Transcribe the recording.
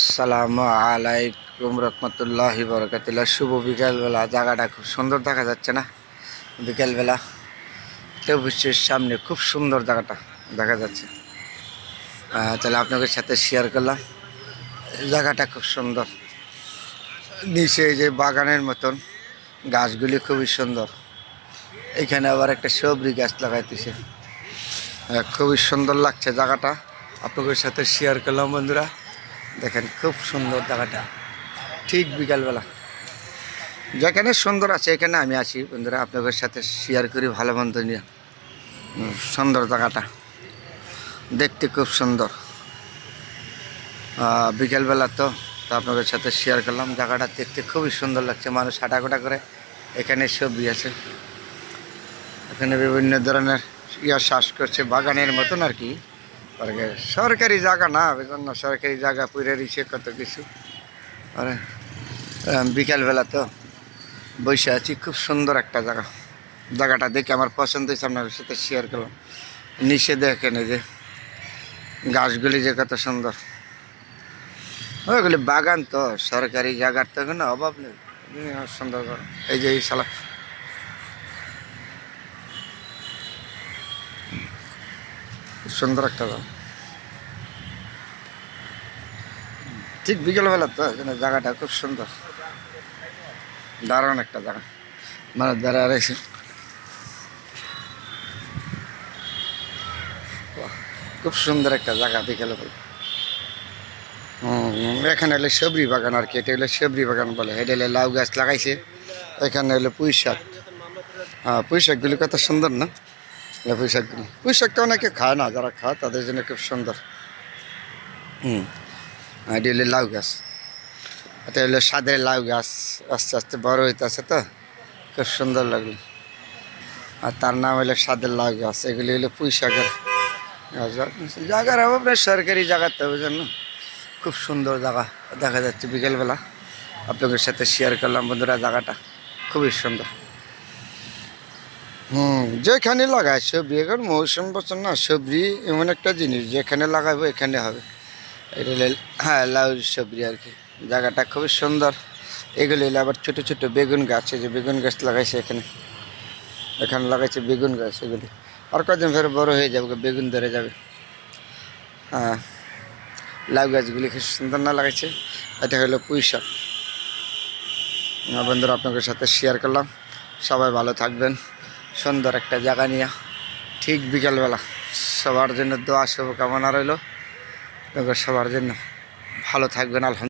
আসসালামু আলাইকুম রহমতুল্লাহ বরকাতুল্লাহ। শুভ বিকালবেলা। জায়গাটা খুব সুন্দর দেখা যাচ্ছে না? বিকালবেলা। লেবুশ্রীর সামনে খুব সুন্দর জায়গাটা দেখা যাচ্ছে। তাহলে আপনাদের সাথে শেয়ার করলাম। জায়গাটা খুব সুন্দর। নিচে এই যে বাগানের মতন। গাছগুলি খুবই সুন্দর। এখানে আবার একটা সবরি গাছ লাগাইতেছে। খুবই সুন্দর লাগছে জায়গাটা। আপনাদের সাথে শেয়ার করলাম বন্ধুরা। দেখেন, খুব সুন্দর জায়গাটা। ঠিক বিকালবেলা। যেখানে সুন্দর আছে, এখানে আমি আছি। বন্ধুরা, আপনাদের সাথে শেয়ার করি ভালো মন্দ নিয়ে। সুন্দর জায়গাটা। দেখতে খুব সুন্দর। বিকেলবেলা তো তো আপনাদের সাথে শেয়ার করলাম। জায়গাটা দেখতে খুবই সুন্দর লাগছে। মানুষ হাঁটাঘোটা করে এখানে সবজি আছে। এখানে বিভিন্ন ধরনের ইয়া শ্বাস করছে। বাগানের মতন আর কি। আর সরকারি জায়গা না বিভিন্ন সরকারি জায়গা পুরে দিচ্ছে কত কিছু। আরে বিকালবেলা তো বসে আছি, খুব সুন্দর একটা জায়গা। জায়গাটা দেখে আমার পছন্দ হয়েছে আপনার সাথে শেয়ার করলাম। নিচে দেখেন এই যে, গাছগুলি যে কত সুন্দর। ওইগুলি বাগান তো, সরকারি জায়গার তো কোনো অভাব নেই। সুন্দর। এই যে এই সালা খুব সুন্দর একটা জায়গা ঠিক বিকেলবেলা তো, এখানে জায়গাটা খুব সুন্দর। দারুণ একটা জায়গা। মানে দাঁড়া রয়েছে। খুব সুন্দর একটা জায়গা বিকেলবেলা। এখানে হলো সবরি বাগান আর কি, এটা হলো সবরি বাগান বলে। এটা হলো লাউ গাছ লাগাইছে। এখানে হলো পুঁই শাক। হ্যাঁ পুঁই শাকগুলি কত সুন্দর না? এই পুঁই শাকগুলি পুঁই শাকটা অনেকে খায় না যারা খায় তাদের জন্য খুব সুন্দর। হুম। এটা হলো লাউ গাছ। এটা হলো সাদের লাউ গাছ আস্তে আস্তে বড় হইতেছে তো খুব সুন্দর লাগল। আর তার নাম হলো সাদের লাউ গাছ এগুলি হলো পুঁই শাকের। জায়গার অভাব নেই সরকারি জায়গাতে বুঝলেন না? খুব সুন্দর জায়গা দেখা যাচ্ছে বিকেলবেলা। আপনাদের সাথে শেয়ার করলাম বন্ধুরা জায়গাটা খুবই সুন্দর। হুম, যেখানে লাগায় সবজি এখন মৌসুম বছর না, সবজি এমন একটা জিনিস, যেখানে লাগাবো এখানে হবে। এটা হ্যাঁ লাউ সবজি আর কি। জায়গাটা খুবই সুন্দর। এগুলো হলো আবার ছোটো ছোটো বেগুন গাছ যে বেগুন গাছ লাগাইছে এখানে। এখানে লাগাইছে বেগুন গাছ, এগুলি। আর কদিন ফের বড় হয়ে যাবে, বেগুন ধরে যাবে। হ্যাঁ লাউ গাছগুলি খুব সুন্দর না লাগাইছে? এটা হলো পুঁই শাক। বন্ধুরা, আপনাদের সাথে শেয়ার করলাম। সবাই ভালো থাকবেন। সুন্দর একটা জায়গা নিয়ে। ঠিক বিকালবেলা। সবার জন্য দোয়া, শুভকামনা রইল। সবার জন্য ভালো থাকবেন, আলহামদুলিল্লাহ।